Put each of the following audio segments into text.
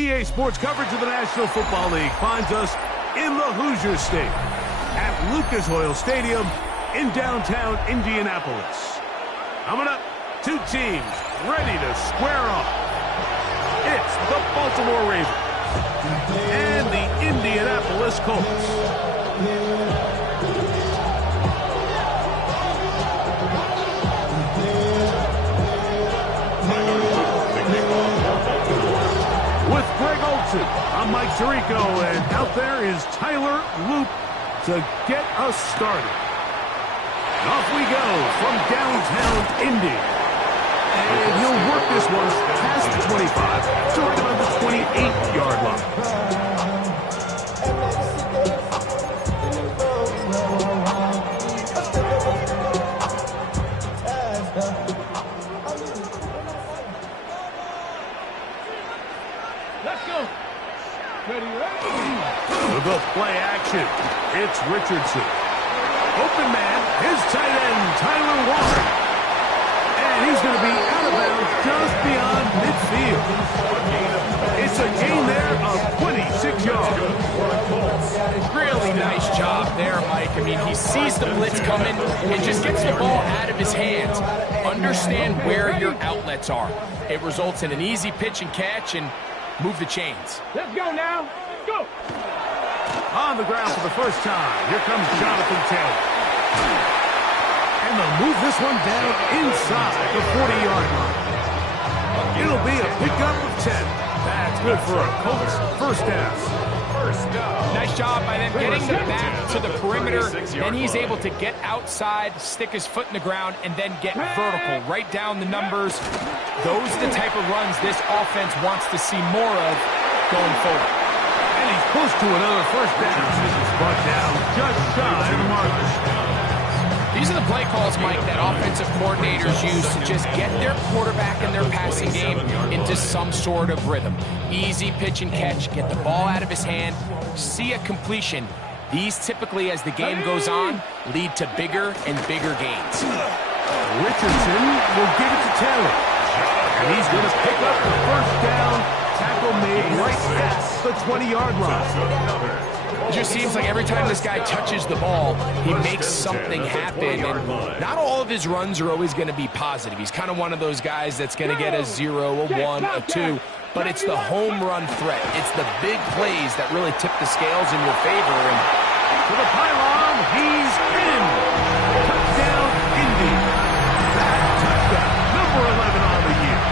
EA Sports coverage of the National Football League finds us in the Hoosier State at Lucas Oil Stadium in downtown Indianapolis. Coming up, two teams ready to square off. It's the Baltimore Ravens and the Indianapolis Colts. With Greg Olsen, I'm Mike Tirico, and out there is Tyler Loop to get us started. And off we go from downtown Indy. And he'll work this one past the 25 to around the 28-yard line. Let's go. Ready. We'll go play action. It's Richardson. Open man, his tight end, Tyler Warren. And he's going to be out of bounds just beyond midfield. It's a gain there of 26 yards. Really nice job there, Mike. I mean, he sees the blitz coming and just gets the ball out of his hands. Understand where your outlets are. It results in an easy pitch and catch and move the chains. Let's go now. Go. On the ground for the first time, here comes Jonathan Taylor. And they'll move this one down inside the 40-yard line. It'll be a pickup of 10. That's good for a Colts first down. Nice job by them getting the back to the perimeter. Then he's able to get outside, stick his foot in the ground, and then get vertical. Right down the numbers. Those are the type of runs this offense wants to see more of going forward. And he's close to another first down. Brought down just shy of the mark. These are the play calls, Mike, that offensive coordinators use to just get their quarterback and their passing game into some sort of rhythm. Easy pitch and catch, get the ball out of his hand, see a completion. These typically, as the game goes on, lead to bigger and bigger gains. Richardson will give it to Taylor. And he's going to pick up the first down. Tackle made right at the 20-yard line. It just seems like every time this guy touches the ball, he makes something happen. And not all of his runs are always going to be positive. He's kind of one of those guys that's going to get a 0, a 1, a 2. But it's the home run threat. It's the big plays that really tip the scales in your favor. And to the pylon, he's in. Touchdown, Indy. That touchdown, number 11 on the year.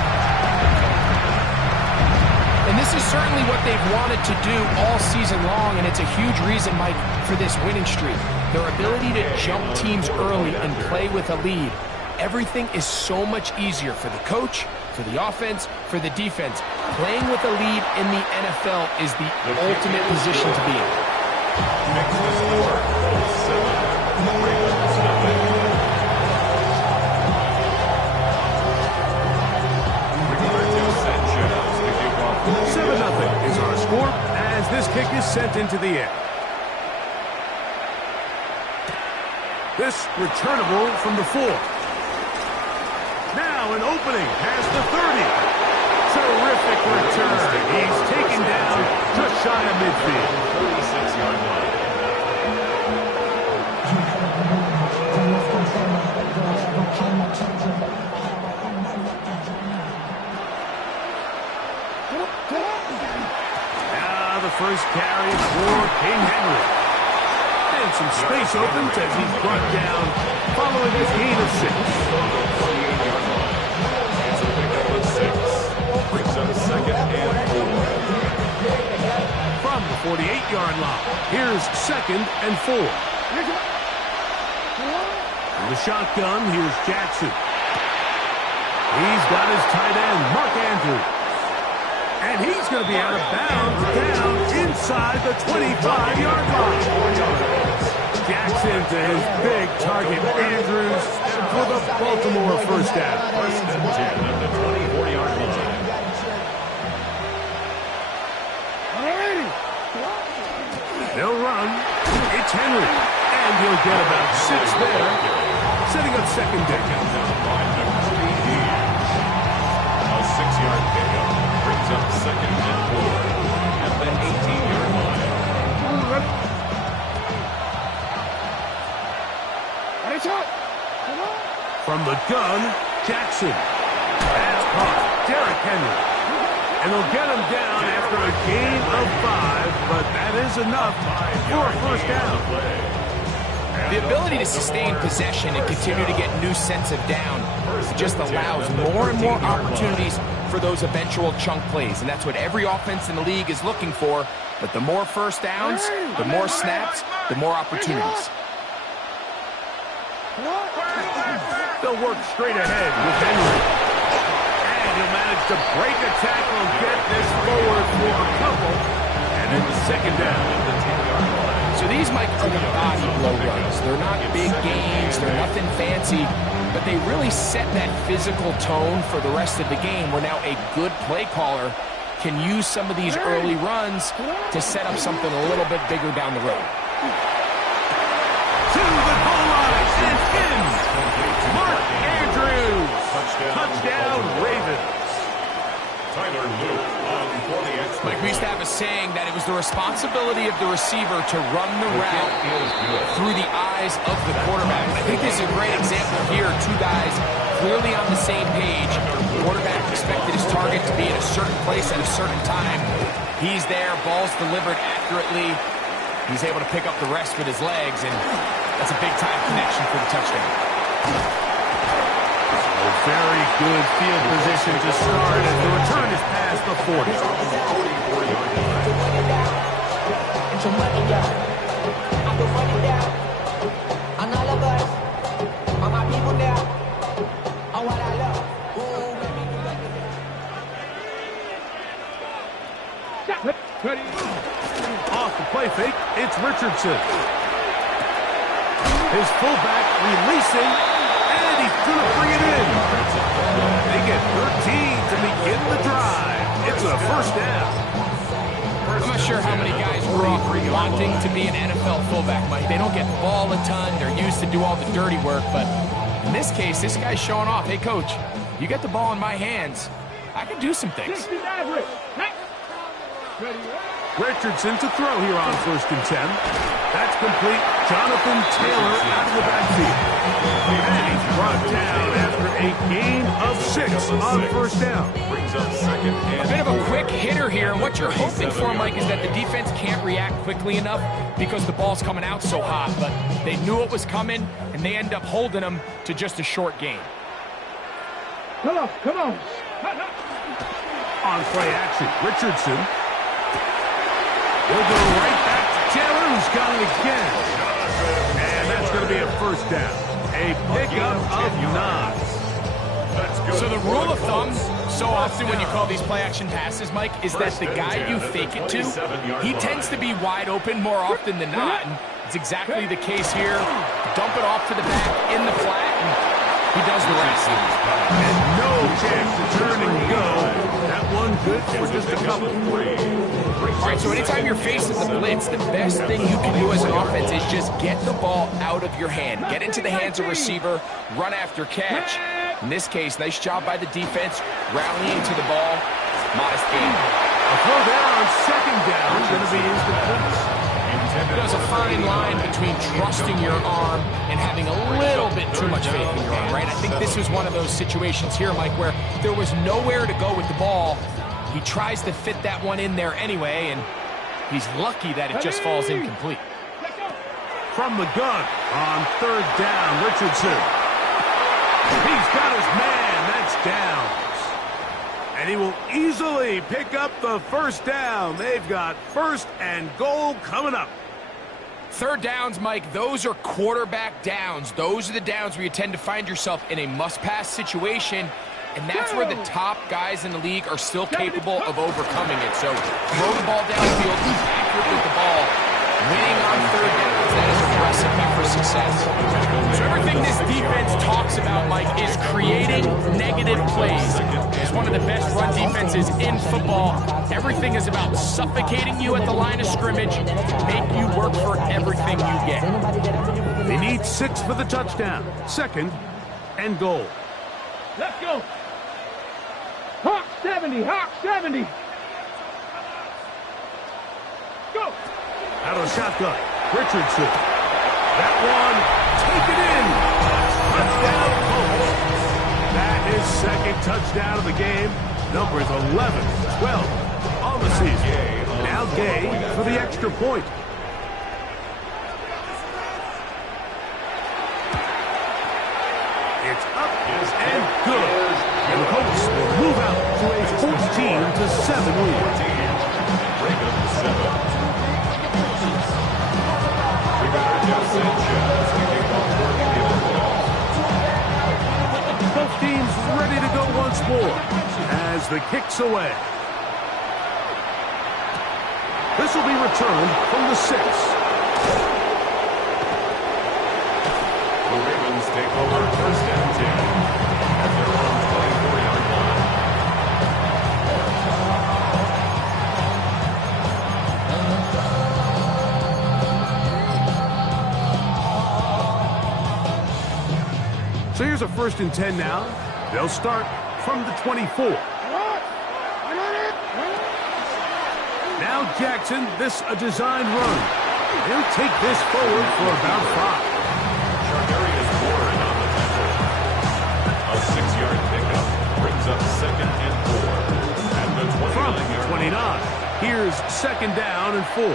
And this is certainly what they've wanted to do all season long, and it's a huge reason, Mike, for this winning streak. Their ability to jump teams early and play with a lead. Everything is so much easier for the coach, for the offense, for the defense. Playing with a lead in the NFL is the ultimate position to be in. As this kick is sent into the air. This returnable from the 4. Now an opening past the 30. Terrific return. He's taken down just shy of midfield. 36-yard line. Now the first carry for King Henry. And some space opens as he's brought down following his gain of 6. It's a pickup of 6. Brings up second and 4. From the 48-yard line, here's second and 4. In the shotgun, here's Jackson. He's got his tight end, Mark Andrews. And he's going to be out of bounds down inside the 25-yard line. Jackson to his big target, Andrews, for the Baltimore first down. First and 10 at the 24-yard line. They'll run. It's Henry. And he'll get about 6 there, setting up second down. A 6-yard pickup brings brings up 2nd and 4 at the 18-yard line. From the gun, Jackson. That's caught. Derrick Henry. And they'll get him down after a gain of 5, but that is enough for a first down. The ability to sustain possession and continue to get new sets of down just allows more and more opportunities for those eventual chunk plays, and that's what every offense in the league is looking for. But the more first downs, the more snaps, the more opportunities. They'll work straight ahead with Henry. And he'll manage to break a tackle and get this forward for a couple. And it's 2nd down. So these, Mike, are the body blow runs. They're not big gains. They're nothing fancy. But they really set that physical tone for the rest of the game, where now a good play caller can use some of these early runs to set up something a little bit bigger down the road. To the goal line and in. Mark Andrews. Touchdown, Ravens. Tyler Luke on for the extra. Mike, we used to have a saying that it was the responsibility of the receiver to run the route through the eyes of the quarterback. And I think this is a great example here. Two guys clearly on the same page. The quarterback expected his target to be in a certain place at a certain time. He's there, ball's delivered accurately. He's able to pick up the rest with his legs, and that's a big-time connection for the touchdown. A very good field position to start as the return is past the 40. Off the play fake, it's Richardson. His fullback releasing, and he's going to bring it in. They get 13 to begin the drive. It's a first down. I'm not sure how many guys grew up wanting to be an NFL fullback, Mike. They don't get the ball a ton. They're used to do all the dirty work. But in this case, this guy's showing off. Hey, coach, you get the ball in my hands. I can do some things. Richardson to throw here on 1st and 10. That's complete. Jonathan Taylor out of the backfield. And he's brought down after a gain of 6 on 1st down. Brings up 2nd and A bit of a quick hitter here. And what you're hoping for, Mike, is that the defense can't react quickly enough because the ball's coming out so hot. But they knew it was coming, and they end up holding them to just a short gain. Come on. On play action, Richardson. He'll go right back to Taylor, who's got it again. And that's going to be a first down. A pickup of 9. So the rule of thumb, so often when you call these play-action passes, Mike, is that the guy you fake it to, he tends to be wide open more often than not. And it's exactly the case here. Dump it off to the back in the flat, and he does the rest. And no chance to turn and go. That one good for just a couple. All right, so anytime you're facing the blitz, the best thing you can do as an offense is just get the ball out of your hand. Get into the hands of receiver, run after catch. In this case, nice job by the defense, rallying to the ball. Modest gain. A throw there on 2nd down is going to be incomplete. There's a fine line between trusting your arm and having a little bit too much faith in your arm, right? I think this was one of those situations here, Mike, where there was nowhere to go with the ball. He tries to fit that one in there anyway, and he's lucky that it just falls incomplete. From the gun on 3rd down, Richardson. He's got his man. That's downs. And he will easily pick up the first down. They've got 1st and goal coming up. 3rd downs, Mike, those are quarterback downs. Those are the downs where you tend to find yourself in a must-pass situation, and that's where the top guys in the league are still capable of overcoming it. So throw the ball downfield, be accurate with the ball. Winning on 3rd downs, that is a recipe for success. So everything this defense talks about, Mike, is creating negative plays. It's one of the best run defenses in football. Everything is about suffocating you at the line of scrimmage, make you work for everything you get. They need 6 for the touchdown. 2nd and goal. Let's go. Hawks 70, Hawk 70. Go. Out of the shotgun, Richardson. That one, taken in. Touchdown, Colts. That is second touchdown of the game. Numbers 11, 12 on the season. Now Gay for the extra point. It's up and good. And the Colts move out to a 14-7 lead. Ravens 7. We got our Jeff Sanchez kicking off working the football. Both teams ready to go once more as the kick's away. This will be returned from the 6. The Ravens take over first and 10 at their own 24-yard line. So here's a 1st and 10 now. They'll start from the 24. Now Jackson, this a designed run. He'll take this forward for about 5. Chargarius Warren on the tackle. A 6-yard pickup brings up 2nd and 4 at the 29-yard line. 29. Here's 2nd down and 4.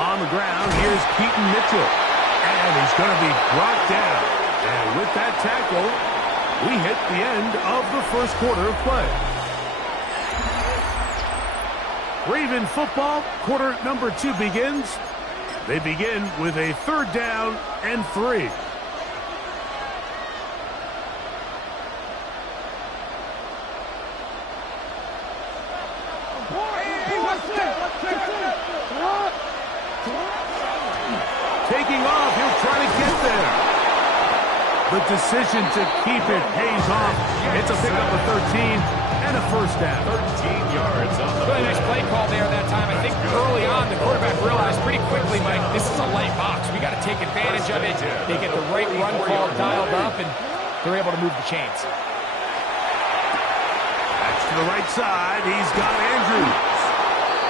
On the ground, here's Keaton Mitchell. And he's going to be brought down. And with that tackle, we hit the end of the first quarter of play. Raven football, quarter number 2 begins. They begin with a 3rd down and 3. Taking off, he'll try to get there. The decision to keep it pays off. It's a pickup of 13 and a 1st down. 13 yards on the Really nice play call there that time. I think early on the quarterback realized pretty quickly, Mike, this is a light box. We got to take advantage of it. They get the right run call dialed up, and they're able to move the chains. Back to the right side. He's got Andrews.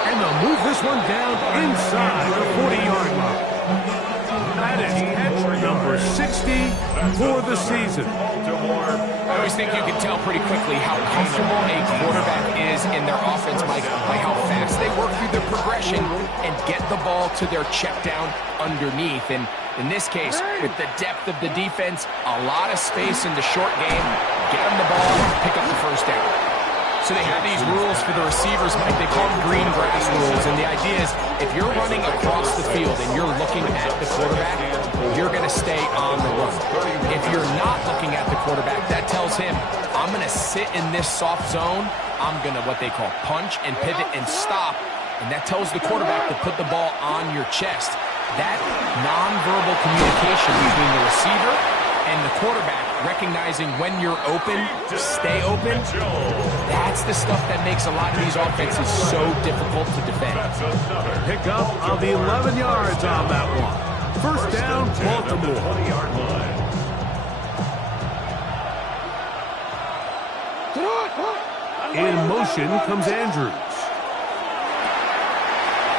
And they'll move this one down inside the 40-yard mark. That is catch number 60 for the season. I always think you can tell pretty quickly how comfortable a quarterback is in their offense, Mike, by how fast they work through their progression and get the ball to their check down underneath. And in this case, with the depth of the defense, a lot of space in the short game, get them the ball, pick up the 1st down. So they have these rules for the receivers, Mike. They call them green grass rules. And the idea is if you're running across the field and you're looking at the quarterback, you're going to stay on the run. If you're not looking at the quarterback, that tells him, I'm going to sit in this soft zone. I'm going to what they call punch and pivot and stop. And that tells the quarterback to put the ball on your chest. That nonverbal communication between the receiver and the quarterback, recognizing when you're open, stay open, that's the stuff that makes a lot of these offenses so difficult to defend. Pickup of 11 yards on that one. 1st down, Baltimore. 20-yard line. In motion comes Andrews.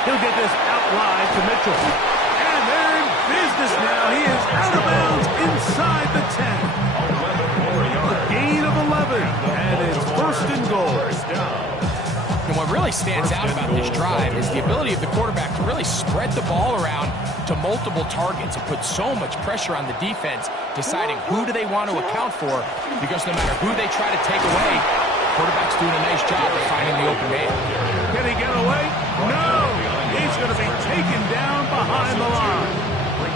He'll get this out wide to Mitchell. And they're in business now. He is out of bounds inside the 10. A gain of 11. And it's 1st and goal. And what really stands out about this drive is the ability of the quarterback to really spread the ball around to multiple targets and put so much pressure on the defense, deciding who do they want to account for, because no matter who they try to take away, the quarterback's doing a nice job of finding the open man. Can he get away? No! He's going to be taken down behind the line.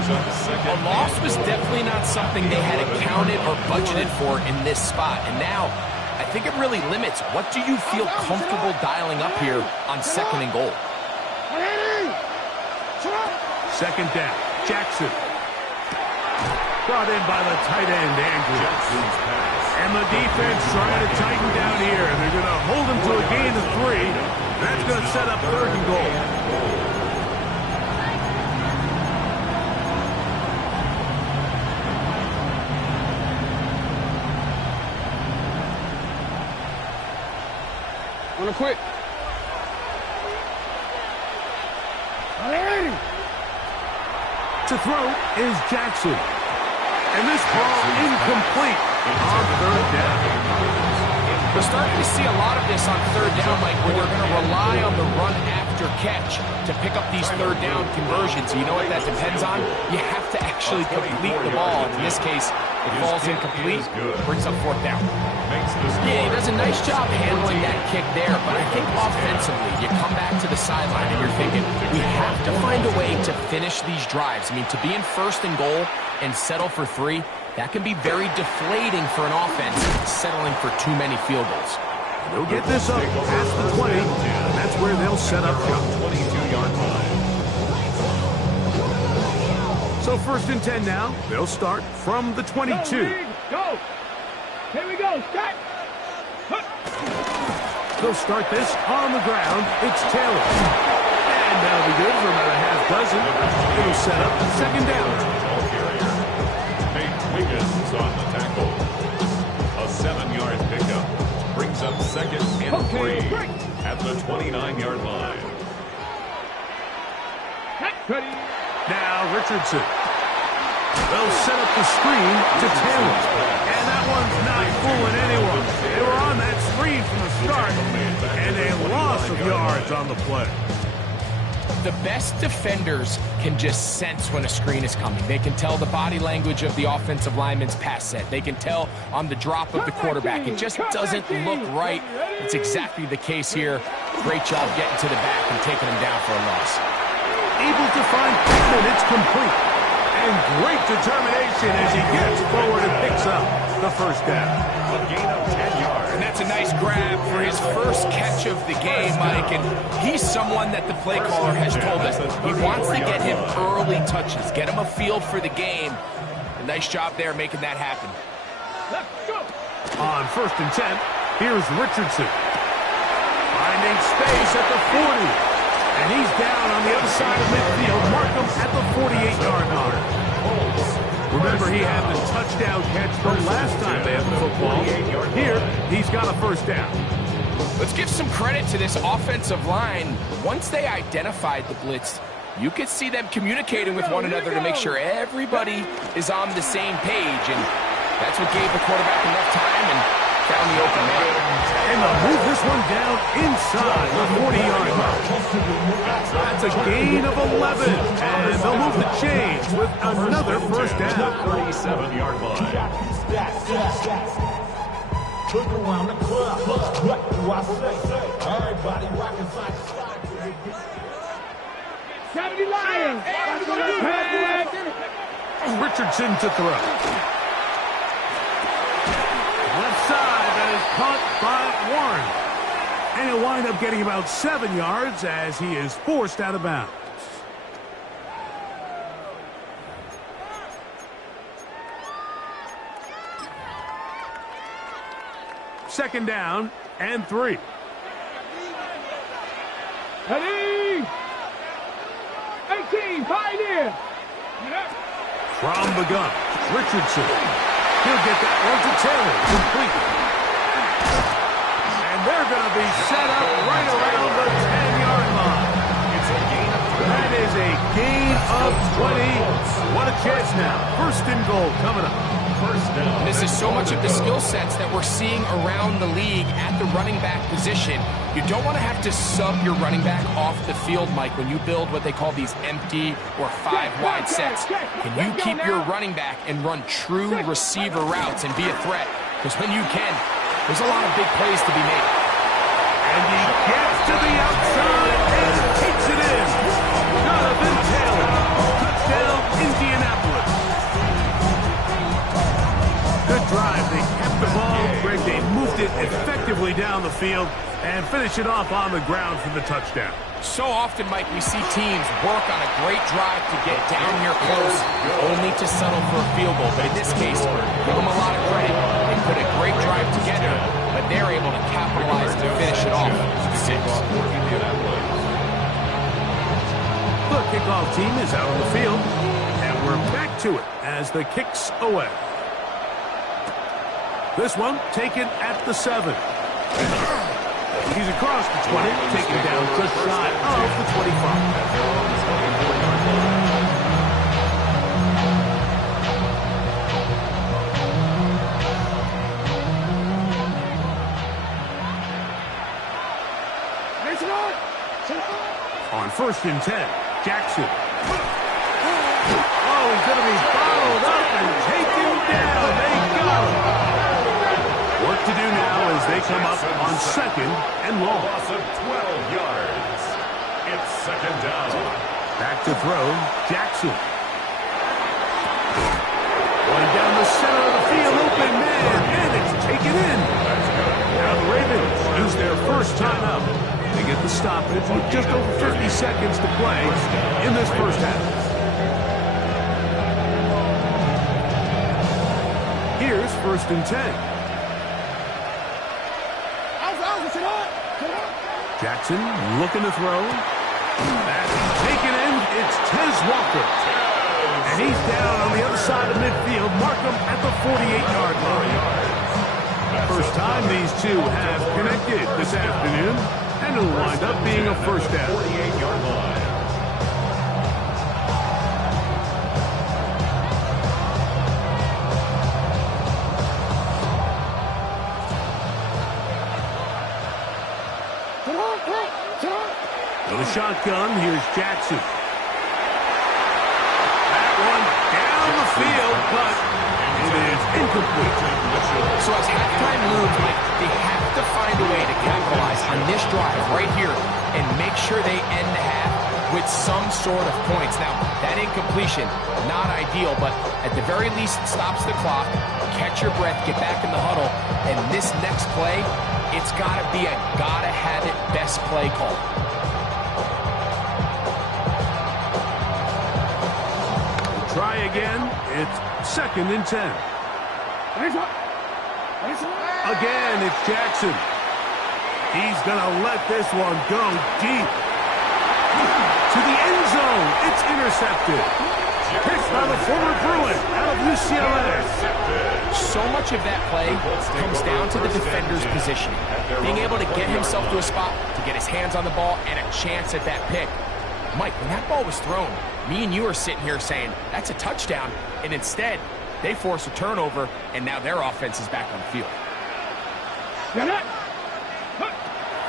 A loss was definitely not something they had accounted or budgeted for in this spot, and now I think it really limits what do you feel comfortable dialing up here on 2nd and goal. 2nd down, Jackson. Brought in by the tight end, Andrews. And the defense trying to tighten down here. They're going to hold him to a gain of 3. That's going to set up 3rd and goal. Wanna quit? To throw is Jackson. And this ball incomplete on third down. We're starting to see a lot of this on third down, Mike, where they're going to rely on the run after catch to pick up these third down conversions. You know what that depends on? You have to actually complete the ball. In this case, it falls incomplete, brings up fourth down. Yeah, he does a nice job handling that kick there, but I think offensively, you come back to the sideline and you're thinking, we have to find a way to finish these drives. I mean, to be in first and goal and settle for 3, that can be very deflating for an offense, settling for too many field goals. They'll get this up past the 20, and that's where they'll set up shop. 22-yard line. So first and 10 now. They'll start from the 22. Go! Here we go, start! They'll start this on the ground. It's Taylor. And that'll be good for about a half dozen. It'll set up second down. Wiggins on the tackle. A 7-yard pickup brings up second and 3 at the 29-yard line. Ready? Now Richardson. They'll set up the screen to Taylor. And that one's not fooling anyone. They were on that screen from the start. And a loss of yards on the play. The best defenders can just sense when a screen is coming. They can tell the body language of the offensive lineman's pass set. They can tell on the drop of the quarterback. It just doesn't look right. It's exactly the case here. Great job getting to the back and taking him down for a loss. Able to find Pittman. It's complete. And great determination as he gets forward and picks up the first down. A gain of 10 yards. And that's a nice grab for his first catch of the game, Mike. And he's someone that the play caller has told us he wants to get him early touches, get him a feel for the game. A nice job there making that happen. Let's go! On first and 10, here's Richardson. Finding space at the 40. And he's down on the other side of midfield. Markham at the 48-yard line. Remember, he had the touchdown catch the last time they had the football. Here, he's got a first down. Let's give some credit to this offensive line. Once they identified the blitz, you could see them communicating with one another to make sure everybody is on the same page. And that's what gave the quarterback enough time and found the open man. And they'll move this one down inside the 40-yard line. That's a gain of 11. And they'll move the chains with another first down. 37-yard line. Look around the club. What do I say? Everybody rocking side to side. 70 Lions! Richardson to throw. Left side, that is caught by Warren. And he'll wind up getting about 7 yards as he is forced out of bounds. Second down and 3. Ready? 18, Pioneer! From the gun, Richardson. He'll get that one to Taylor, complete. And they're going to be set up right around the 10-yard line. It's a gain of 20. That is a gain of 20. What a chance now. First and goal coming up. First down. This is so much of the skill sets that we're seeing around the league at the running back position. You don't want to have to sub your running back off the field, Mike, when you build what they call these empty or 5-wide sets. Can you keep your running back and run true receiver routes and be a threat? Because when you can, there's a lot of big plays to be made. And he gets to the outside and takes it in. Jonathan Taylor. Touchdown, Indianapolis. Good drive. They kept the ball. Greg, they moved it effectively down the field and finish it off on the ground for the touchdown. So often, Mike, we see teams work on a great drive to get down here close, only to settle for a field goal. But in this case, give them a lot of credit. They put a great drive together, but they're able to capitalize to finish it off. 6. The kickoff team is out on the field, and we're back to it as the kick's away. This one taken at the 7. He's across the 20, taken down just shy of the 25. On 1st and 10, Jackson. Oh, he's going to be followed up and taken down. They got him. Work to do now as they come up on 2nd and long. Loss of 12 yards. It's 2nd down. Back to throw, Jackson. Going down the center of the field, open man, and it's taken in. Now the Ravens use their first timeout. They get the stoppage with just over 50 seconds to play in this first half. Here's 1st and 10. Jackson looking to throw. That's taken in. It's Tez Walker. And he's down on the other side of midfield. Mark him at the 48-yard line. First time these two have connected this afternoon. And it'll wind up being a first down. 48-yard line. With a shotgun, here's Jackson. That one down the field, but it is incomplete. So as halftime looms, Mike, they have to find a way to capitalize on this drive right here and make sure they end the half with some sort of points. Now, that incompletion, not ideal, but at the very least, it stops the clock. Catch your breath, get back in the huddle, and this next play, it's got to be a gotta-have-it best play call. Try again. It's 2nd and 10. Again, it's Jackson. He's going to let this one go deep. To the end zone. It's intercepted. Picked by the former Bruin out of UCLA. So much of that play comes down to the defender's positioning. Being able to get himself to a spot, to get his hands on the ball, and a chance at that pick. Mike, when that ball was thrown, me and you are sitting here saying, that's a touchdown, and instead, they force a turnover, and now their offense is back on the field.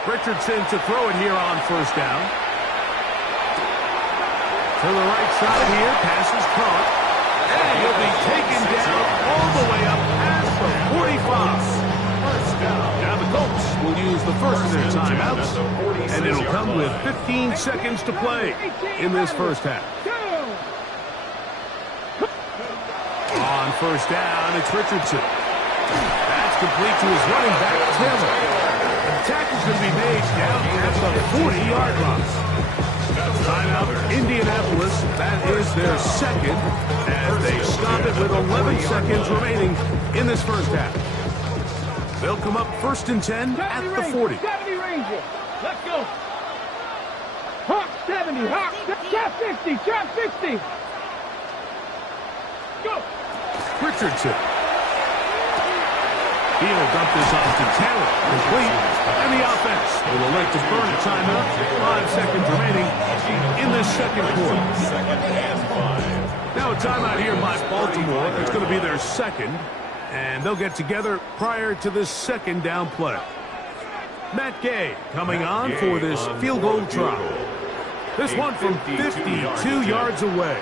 Richardson to throw it here on 1st down. To the right side here, pass is caught. And he'll be taken down all the way up past the 45. Now the Colts will use the first of their timeouts, and it'll come with 15 seconds to play in this first half. On 1st down, it's Richardson. That's complete to his running back, Taylor. The tackle's going to be made down at the 40-yard line. Timeout, Indianapolis. That is their second as they stop it with 11 seconds remaining in this first half. They'll come up 1st and 10 at the 40. 70 Ranger. Let's go. Hawk 70. Hawk. Trap 50. Trap 50. Go. Richardson. He'll dump this off to Taylor. Complete. And the offense will elect to burn a timeout. 5 seconds remaining in this second quarter. Now a timeout here by Baltimore. It's going to be their second. And they'll get together prior to this second down play. Matt Gay coming on for this field goal try. This one from 52 yards away.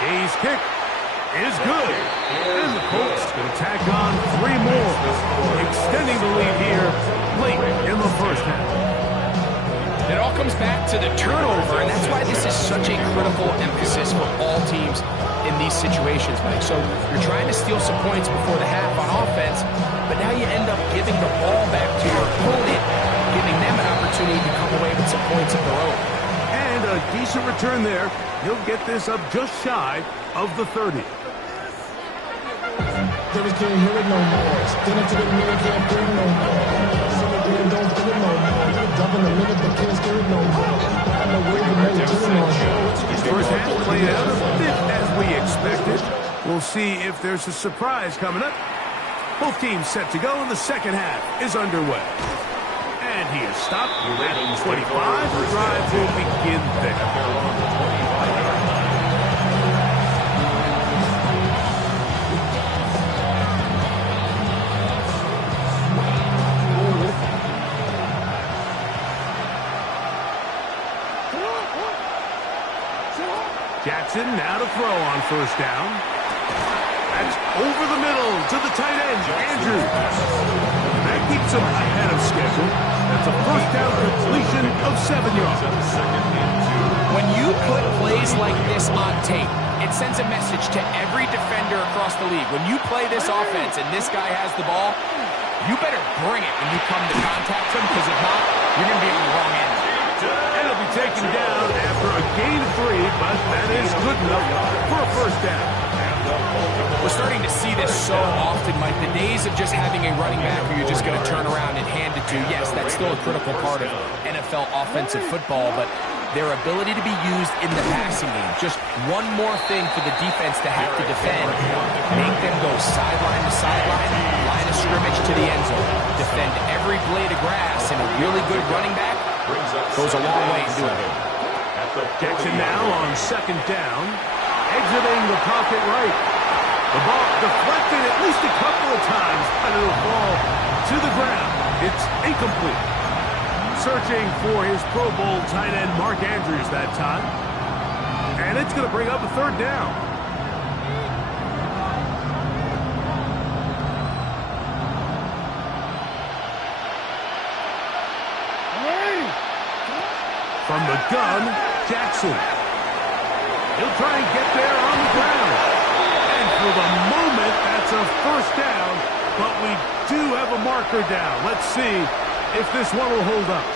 Gay's kick is good. And the Colts will tack on 3 more, extending the lead here late in the first half. It all comes back to the turnover, and that's why this is such a critical emphasis for all teams in these situations, Mike. So you're trying to steal some points before the half on offense, but now you end up giving the ball back to your opponent, giving them an opportunity to come away with some points of their own. And a decent return there. He'll get this up just shy of the 30. Killers can't hear it no more. Stand up to the mirror, can't bring no more. Some of them don't feel it no more. Dump in the minute, they can't steer it no more. I'm the way to make it turn on. First half played out a bit as we expected. We'll see if there's a surprise coming up. Both teams set to go, and the second half is underway. And he is stopped at 25. The drive will begin there. Jackson now to throw on first down. That's over the middle to the tight end, Andrews. That keeps him ahead of schedule. That's a first down completion of 7 yards. When you put plays like this on tape, it sends a message to every defender across the league. When you play this offense and this guy has the ball, you better bring it when you come to contact him, because if not, you're going to be on the wrong end. And it'll be taken down after a gain of 3, but that is good enough for a first down. We're starting to see this so often, Mike. The days of just having a running back who you're just going to turn around and hand it to, yes, that's still a critical part of NFL offensive football, but their ability to be used in the passing game, just one more thing for the defense to have to defend, make them go sideline to sideline, line of scrimmage to the end zone, defend every blade of grass, and a really good running back goes a long way in doing it. Jackson now on second down, exiting the pocket right. The ball deflected at least a couple of times, and it'll fall to the ground. It's incomplete. Searching for his Pro Bowl tight end, Mark Andrews, that time. And it's going to bring up a third down. From the gun, Jackson. He'll try and get there on the ground. And for the moment, that's a first down, but we do have a marker down. Let's see if this one will hold up.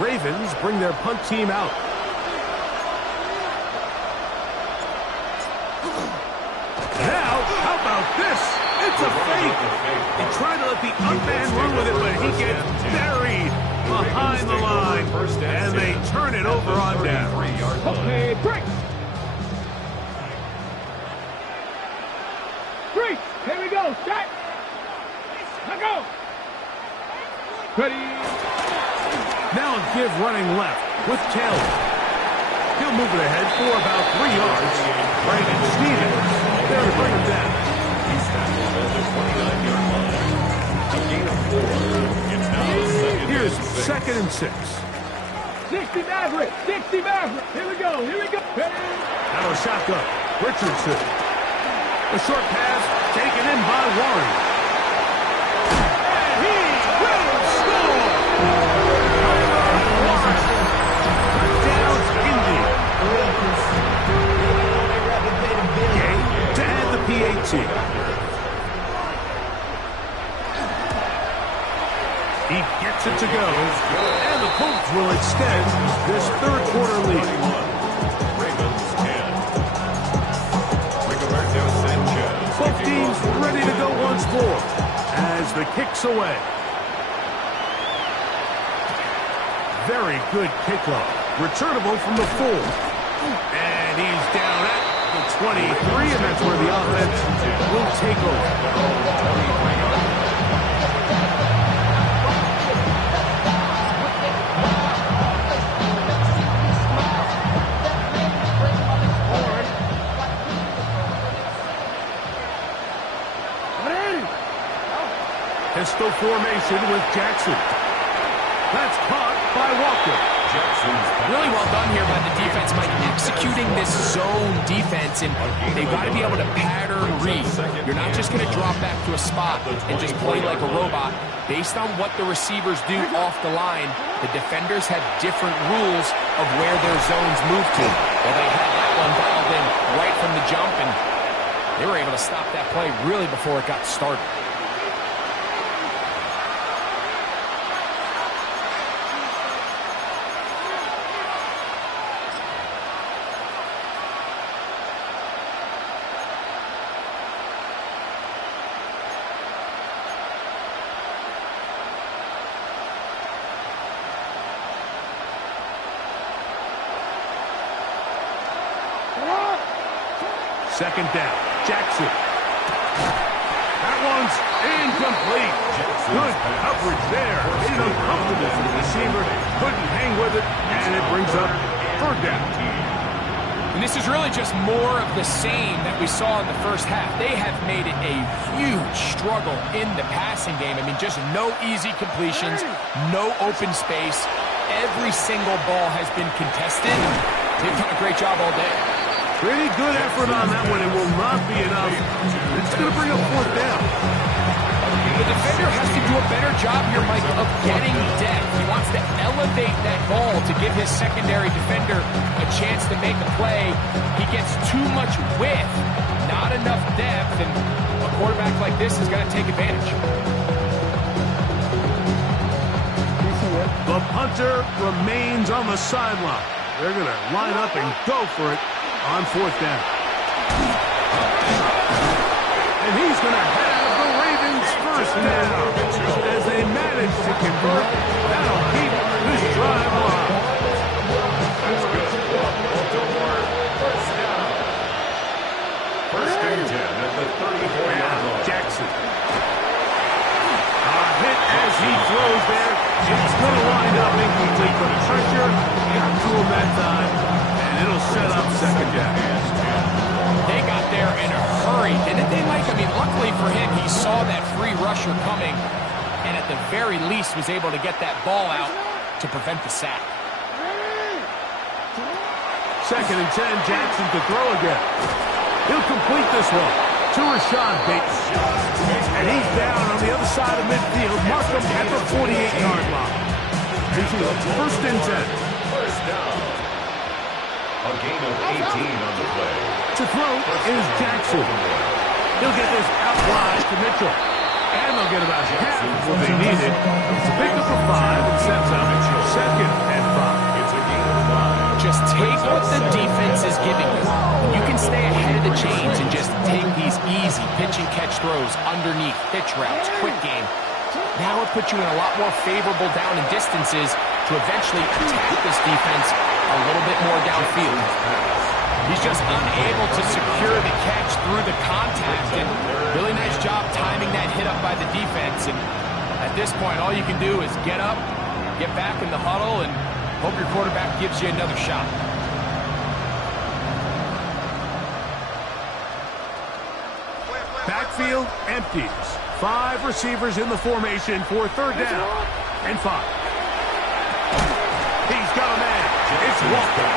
Ravens bring their punt team out. Now, how about this? It's a fake. He tried to let the unman run with it, but he gets buried behind the line, and they turn it over on down. Okay, break. Break. Here we go. Set. Let go. Ready. Now a give running left with Taylor. He'll move it ahead for about 3 yards. Brandon Stevens there to bring him down. He's tackled at the 29-yard line. A gain of 4. It's now Here's second and 6. 60 Maverick. 60 Maverick. Here we go. Here we go. Ready. Now a shotgun. Richardson. A short pass taken in by Warren. And he will score! Touchdown, Indy. Gay to add the PAT. He gets it to go, and the Colts will extend this third quarter lead. Ravens 10. Rigoberto Sanchez. Both teams ready to go once more as the kick's away. Very good kickoff. Returnable from the 4. And he's down at the 23, and that's where the offense will take over. Pistol formation with Jackson. That's caught by Walker. Really well done here by the defense, Mike, executing this zone defense, and they've got to be able to pattern read. You're not just going to drop back to a spot and just play like a robot. Based on what the receivers do off the line, the defenders have different rules of where their zones move to. Well, they had that one dialed in right from the jump, and they were able to stop that play really before it got started. Second down. Jackson. That one's incomplete. Good coverage there. Made it uncomfortable for the receiver. Couldn't hang with it, and it brings up third down. And this is really just more of the same that we saw in the first half. They have made it a huge struggle in the passing game. I mean, just no easy completions, no open space. Every single ball has been contested. They've done a great job all day. Pretty good effort on that one. It will not be enough. It's going to bring up fourth down. The defender has to do a better job here, Mike, of getting depth. He wants to elevate that ball to give his secondary defender a chance to make a play. He gets too much width, not enough depth, and a quarterback like this is going to take advantage. The punter remains on the sideline. They're going to line up and go for it on fourth down. And he's going to have the Ravens first down. As they manage to convert, that'll keep this drive alive. That's good. Baltimore, first down. First and 10 at the 34-yard line. Jackson. A hit as he throws there. It's going to wind up incomplete. The pressure got to him that time, and it'll set up second down. They got there in a hurry, didn't they, Mike? I mean, luckily for him, he saw that free rusher coming, and at the very least was able to get that ball out to prevent the sack. Second and 10, Jackson to throw again. He'll complete this one to Rashad Bateman. And he's down on the other side of midfield. Mark him at the 48-yard line. First and 10. First down. A gain of 18 on the play. To throw is Jackson. He'll get this out wide to Mitchell. And they'll get about half what they needed. It's a pickup of 5 and sets up second and 5. It's a gain of 5. Just take what the defense is giving you. You can stay ahead of the chains and just take these easy pitch and catch throws underneath, pitch routes, quick game. Now it puts you in a lot more favorable down and distances to eventually attack this defense a little bit more downfield. He's just unable to secure the catch through the contact, and really nice job timing that hit up by the defense. And at this point, all you can do is get up, get back in the huddle, and hope your quarterback gives you another shot. Backfield empties. 5 receivers in the formation for third down and 5. He's got a man. It's Walker.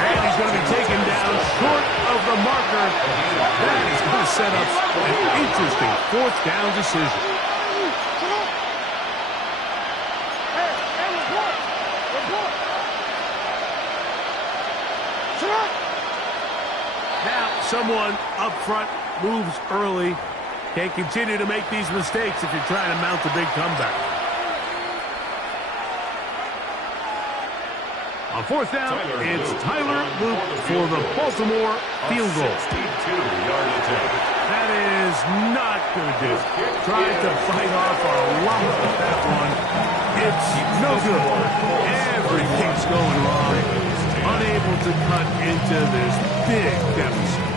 And he's going to be taken down short of the marker. That is going to set up an interesting fourth down decision. Now someone up front moves early. Can't continue to make these mistakes if you're trying to mount a big comeback. On fourth down, it's Tyler Luke for the Baltimore field goal. 62-yard attempt. That is not going to do. Tried to fight off a lump with that one. It's no good. Everything's going wrong. Unable to cut into this big deficit.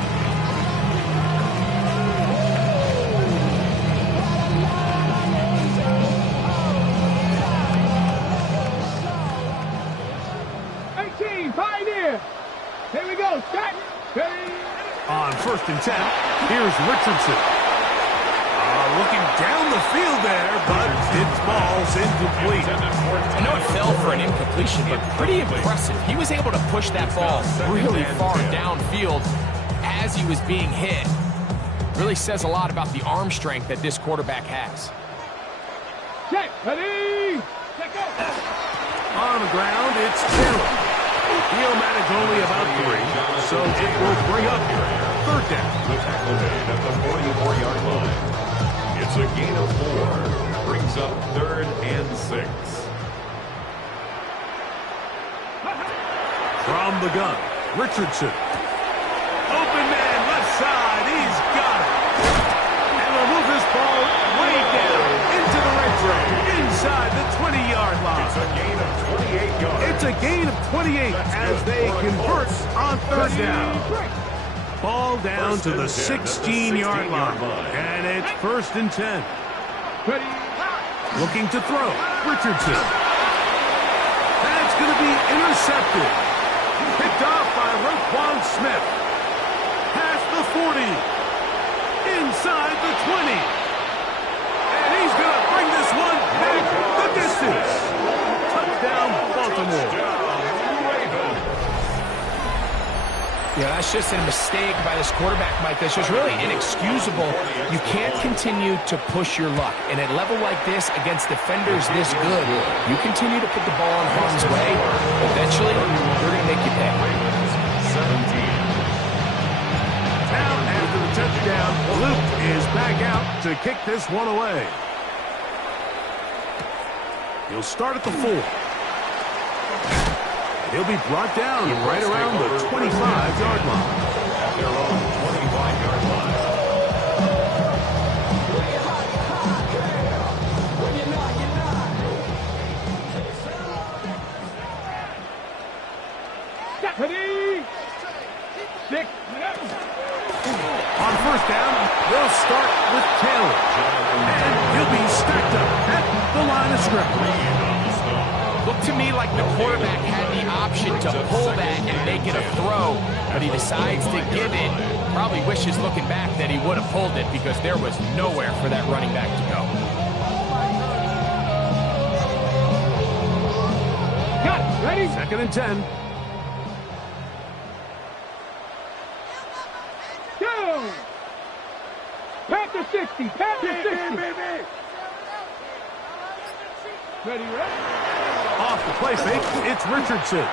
Here we go. Set. Ready. On first and 10, here's Richardson. Looking down the field there, but its ball's incomplete. I know it fell for an incompletion, but pretty impressive. He was able to push that ball really far downfield as he was being hit. Really says a lot about the arm strength that this quarterback has. Check. Ready. Check go. On the ground, it's Taylor. He'll manage only about 3, so it will bring up third down. The tackle made at the 44-yard line. It's a gain of 4. Brings up third and 6. From the gun, Richardson. Open man, left side. He's got it. And they'll move this ball way down into the red zone, inside the 20-yard line. It's a gain of 28 yards. It's a gain of 28 as they convert on third down. Ball down to the 16-yard line. And it's 1st and 10. Ready. Looking to throw. Richardson. That's going to be intercepted. Picked off by Roquan Smith. Past the 40. Inside the 20. And he's going to bring this one back the distance. Touchdown, Baltimore. Yeah, that's just a mistake by this quarterback, Mike. That's just really inexcusable. You can't continue to push your luck. And at a level like this, against defenders this good, you continue to put the ball in harm's way, eventually, they're going to make you pay. 17. Now, after the touchdown, Luke is back out to kick this one away. He'll start at the 4. He'll be brought down right around the 25-yard line. At their own 25-yard line. Ready. 6. On 1st down, they'll start with Taylor. And he'll be stacked up at the line of scrimmage. Looked to me like the quarterback had the option to pull that and make it a throw, but he decides to give it. Probably wishes looking back that he would have pulled it because there was nowhere for that running back to go. Got it. Ready. 2nd and 10. Go. Pat the 60. Pat the 60. Ready, ready. Off the play fake, it's Richardson.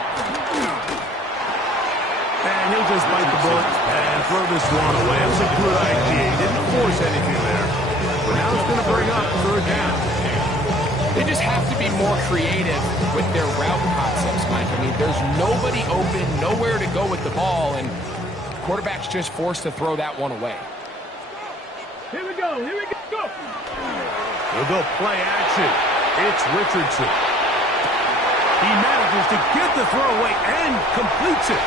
And he'll just bite the bullet and throw this one away. It was a good idea. He didn't force anything there. But now it's going to bring up 3rd down. They just have to be more creative with their route concepts, Mike. I mean, there's nobody open, nowhere to go with the ball, and the quarterback's just forced to throw that one away. Here we go. Here we go. He'll go play action. It's Richardson. He manages to get the throw away and completes it.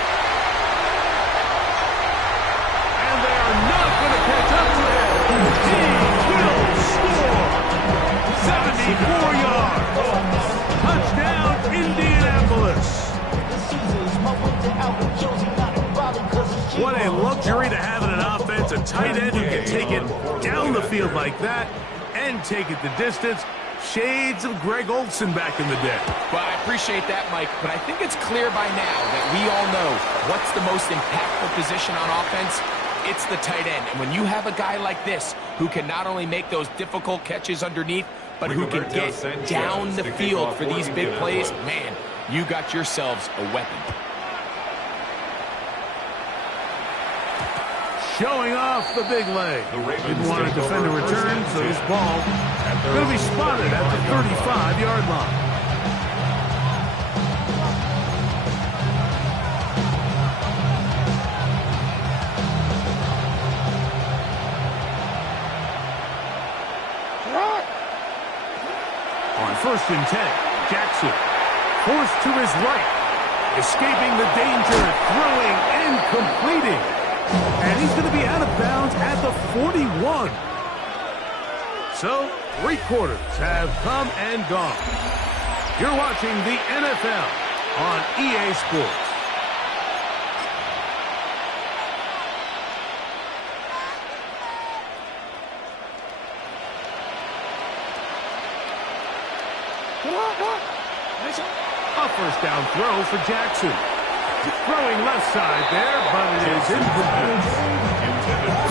And they are not going to catch up to him. He will score. 74 yards. Touchdown, Indianapolis. What a luxury to have in an offense. A tight end who can take it down the field like that and take it the distance. Shades of Greg Olsen back in the day. Well, I appreciate that, Mike, but I think it's clear by now that we all know what's the most impactful position on offense. It's the tight end. And when you have a guy like this who can not only make those difficult catches underneath, but who can get down the field for these big plays, man, you got yourselves a weapon. Showing off the big leg. Didn't want to defend a return, so this ball going to be spotted at the 35-yard line. On 1st and 10, Jackson forced to his right, escaping the danger, throwing and completing. And he's going to be out of bounds at the 41. So, 3 quarters have come and gone. You're watching the NFL on EA Sports. A 1st down throw for Jackson. Throwing left side there, but it is incomplete.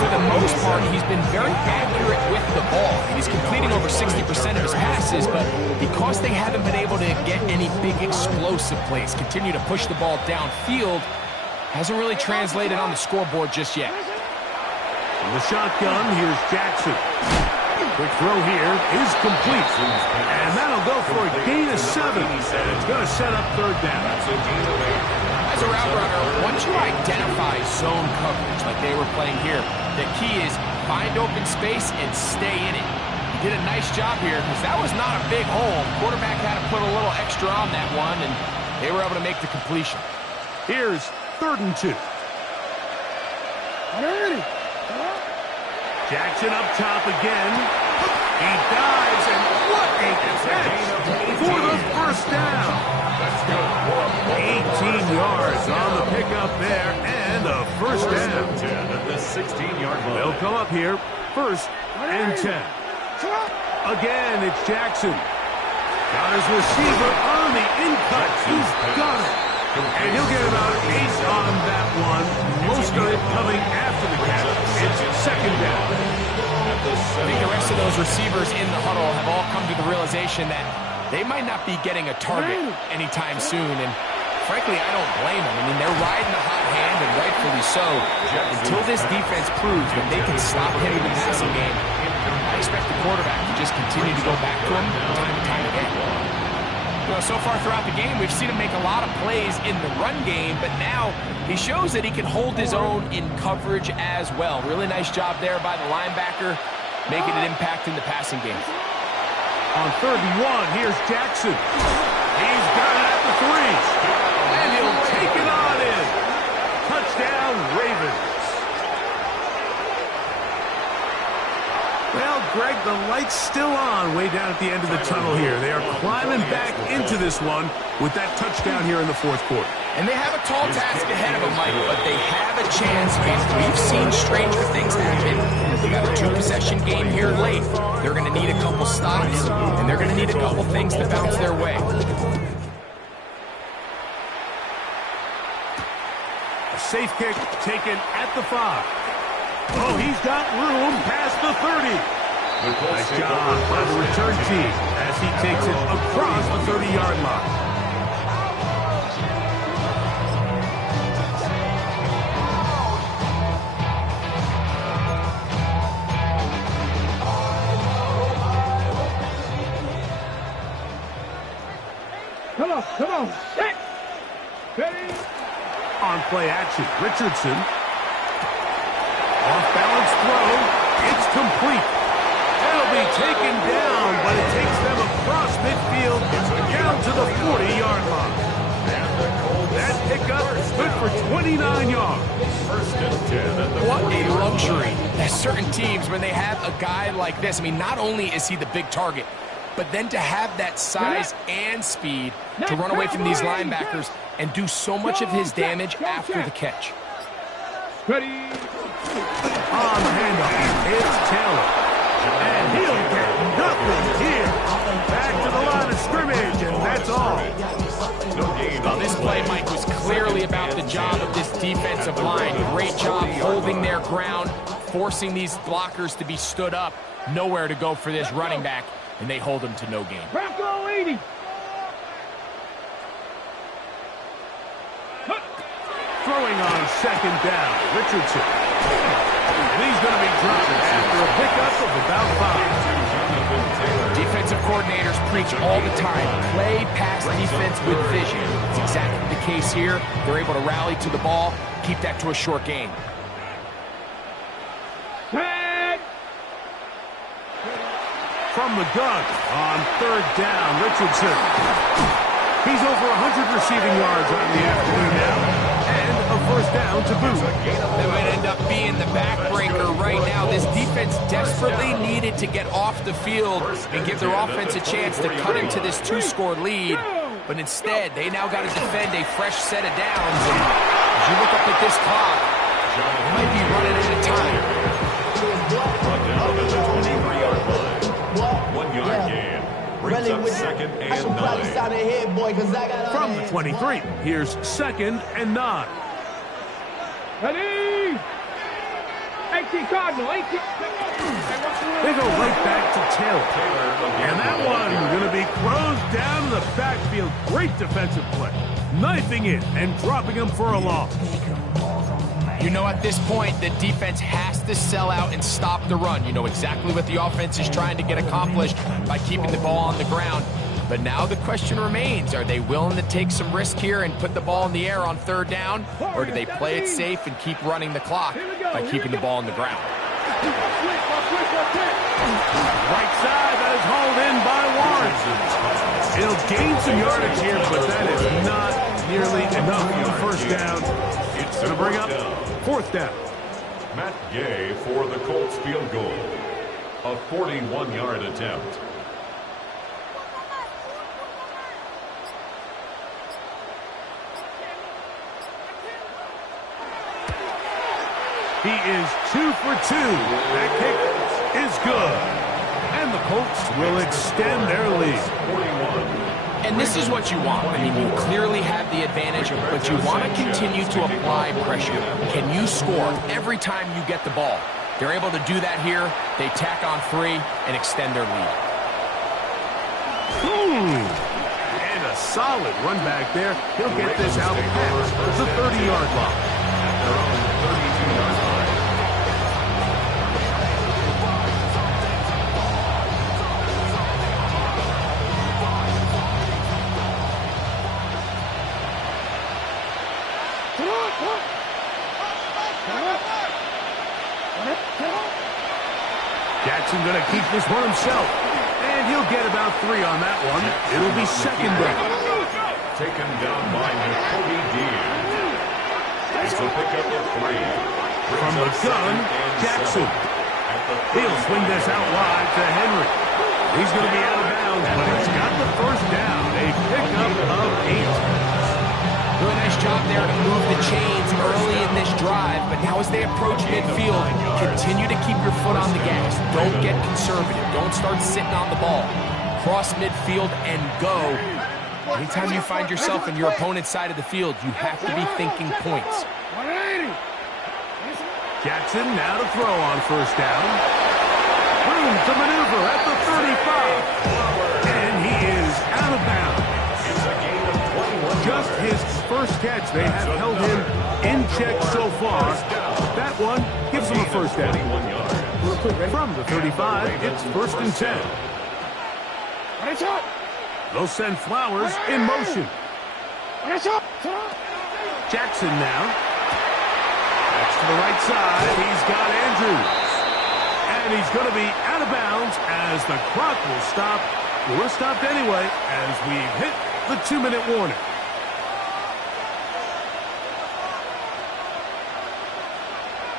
For the most part, he's been very accurate with the ball. He's completing over 60% of his passes, but because they haven't been able to get any big explosive plays, continue to push the ball downfield, hasn't really translated on the scoreboard just yet. From the shotgun, here's Jackson. Quick throw here is complete. And that'll go for a gain of 7. It's going to set up 3rd down. As a route runner, once you identify zone coverage like they were playing here, the key is find open space and stay in it. He did a nice job here because that was not a big hole. Quarterback had to put a little extra on that one, and they were able to make the completion. Here's 3rd and 2. Jackson up top again. He dives, and what a catch for the first down. 18 yards on the pickup there, and a first down. 10 at the 16-yard line. They'll come up here, 1st and 10. Again, it's Jackson. Got his receiver on the in-cut. He's got it. And he'll get about 8 on that one. Most of it coming after the catch. It's 2nd down. I think the rest of those receivers in the huddle have all come to the realization that they might not be getting a target anytime soon. And frankly, I don't blame them. I mean, they're riding the hot hand, and rightfully so. Until this defense proves that they can stop him in the passing game, I expect the quarterback to just continue to go back to him time and time again. You know, so far throughout the game, we've seen him make a lot of plays in the run game, but now he shows that he can hold his own in coverage as well. Really nice job there by the linebacker, making an impact in the passing game. On 3rd and 1, here's Jackson. He's got it at the 3. And he'll take it on in. Touchdown, Ravens. Well, Greg, the light's still on way down at the end of the tunnel here. They are climbing back into this one with that touchdown here in the 4th quarter. And they have a tall task ahead of them, Mike, but they have a chance. We've seen stranger things happen. They got a 2-possession game here late. They're going to need a couple stops, and they're going to need a couple things to bounce their way. A safe kick taken at the 5. Oh, he's got room past the 30. Nice job by the return team as he takes it across the 30-yard line. Come on, set, ready. On play action, Richardson. Off-balance throw. It's complete. It'll be taken down, but it takes them across midfield down to the 40-yard line. That pickup is good for 29 yards. 1st and 10 at the What a luxury. There's certain teams, when they have a guy like this, I mean, not only is he the big target, but then to have that size and speed to run away from these linebackers and do so much of his damage after the catch. Ready. On the handoff, it's Taylor. And he'll get nothing here. Back to the line of scrimmage, and that's all. Well, this play, Mike, was clearly about the job of this defensive line. Great job holding their ground, forcing these blockers to be stood up. Nowhere to go for this running back, and they hold him to no gain. Bronco 80. Throwing on 2nd down, Richardson. And he's going to be dropped after a pickup of about 5. Defensive coordinators preach all the time, play pass defense with vision. It's exactly the case here. They're able to rally to the ball, keep that to a short gain. Set. From the gun on 3rd down, Richardson. He's over 100 receiving yards on the afternoon now. And a first down to boot. That might end up being the backbreaker right now. This defense desperately needed to get off the field and give their offense a chance to cut into this 2-score lead. But instead, they now got to defend a fresh set of downs. And as you look up at this clock, they might be running out of time. Brought down to the 23-yard line. 1-yard gain. Brings up 2nd and 9. From the 23, here's 2nd and 9. Ready. 18 Cardinal, 18. They go right back to Taylor. And that one going to be closed down to the backfield. Great defensive play. Knifing it and dropping him for a loss. You know, at this point, the defense has to sell out and stop the run. You know exactly what the offense is trying to get accomplished by keeping the ball on the ground. But now the question remains, are they willing to take some risk here and put the ball in the air on 3rd down? Or do they play it safe and keep running the clock by keeping the ball on the ground? Right side, that is hauled in by Warren. He'll gain some yardage here, but that is not nearly enough for the first down. It's going to bring up 4th down. Matt Gay for the Colts field goal. A 41-yard attempt. He is 2 for 2. That kick is good. And the Colts will extend their lead. 41. And this is what you want. I mean, you clearly have the advantage, but you want to continue to apply pressure. Can you score every time you get the ball? They're able to do that here. They tack on 3 and extend their lead. And a solid run back there. He'll get this out past the 30-yard line. At their own 32-yard line. Jackson going to keep this one himself. And he'll get about 3 on that one. It'll be second down. Taken down by Nakobe Dean. It's a pickup of 3. From the gun, Jackson. He'll swing this out wide to Henry. He's going to be out of bounds, but he's got the first down. A pickup of 8. Really nice job there to move the chains early in this drive, but now as they approach midfield, continue to keep your foot on the gas. Don't get conservative. Don't start sitting on the ball. Cross midfield and go. Anytime you find yourself in your opponent's side of the field, you have to be thinking points. Jackson now to throw on first down. Room to maneuver at the 35. And he is out of bounds. Just his first catch. They have held him in check so far. That one gives him a first down. From the 35, it's 1st and 10. They'll send Flowers in motion. Jackson now. That's to the right side. He's got Andrews. And he's going to be out of bounds as the clock will stop. We're stopped anyway as we've hit the 2-minute warning.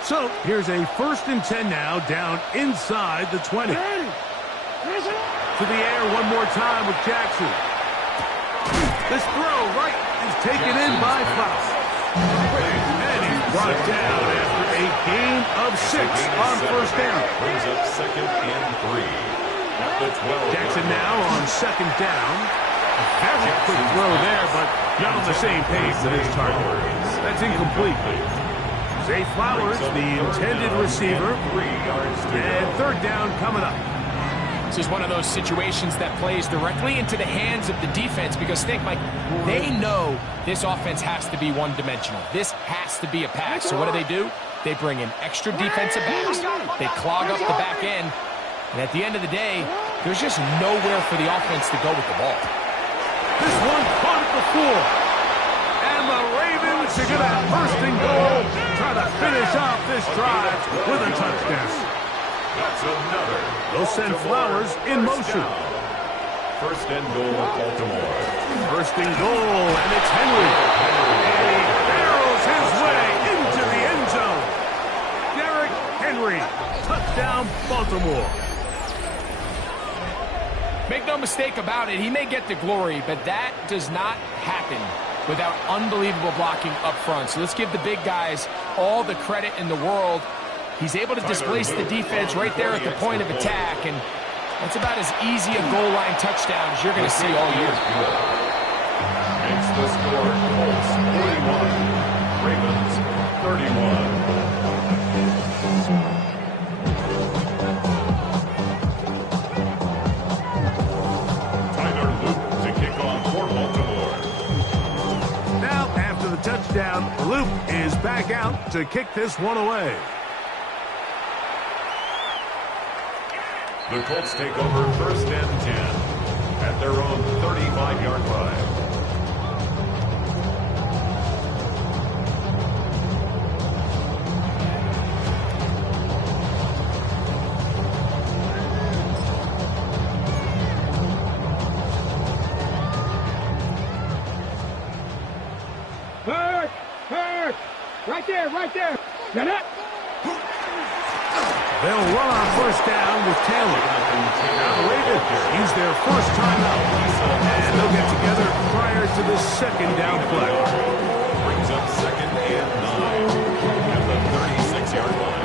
So here's a 1st and 10 now, down inside the 20. To the air one more time with Jackson. This throw right is taken in by Flowers. And he's brought down after a gain of 6 on first down. Brings up 2nd and 3. At the 12. Jackson now on 2nd down. A very quick throw there, but not on the same pace as his target. That's incomplete. Zay Flowers, the intended receiver, and 3rd down coming up. This is one of those situations that plays directly into the hands of the defense because, think, Mike, they know this offense has to be one-dimensional. This has to be a pass. So what do? They bring in extra defensive backs. They clog up the back end. And at the end of the day, there's just nowhere for the offense to go with the ball. This one caught at the 4. And the Ravens are going to have 1st and goal. Try to finish off this drive with a touchdown. That's another. They'll send Flowers in motion. 1st and goal, Baltimore. 1st and goal, and it's Henry. And he barrels his way into the end zone. Derrick Henry, touchdown Baltimore. Make no mistake about it, he may get the glory, but that does not happen without unbelievable blocking up front. So let's give the big guys all the credit in the world. He's able to displace the defense right there at the point of attack, and that's about as easy a goal line touchdown as you're going to see all year. Makes the score Colts 41, Ravens 31. Touchdown. Luke is back out to kick this one away. The Colts take over 1st and 10 at their own 35-yard line. Right there. Now that. They'll run on first down with Taylor. Now the Ravens use their first timeout, and they'll get together prior to the second down play. Brings up 2nd and 9 at the 36-yard line.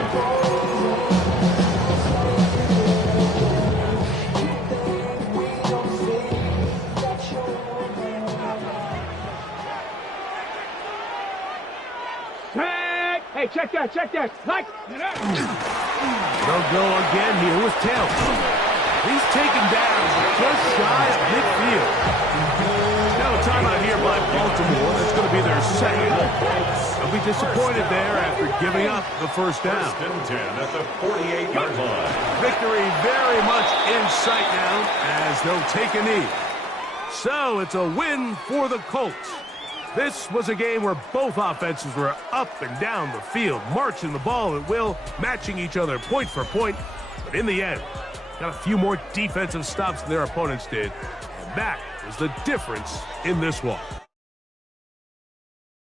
Hey, check that. Mike, They'll go again here with Taylor. He's taken down just shy of midfield. Now a timeout here by Baltimore. That's going to be their second. They'll be disappointed there after giving up the first down. 1st and 10 at the 48-yard line. Victory very much in sight now as they'll take a knee. So it's a win for the Colts. This was a game where both offenses were up and down the field, marching the ball at will, matching each other point for point. But in the end, got a few more defensive stops than their opponents did. And that was the difference in this one.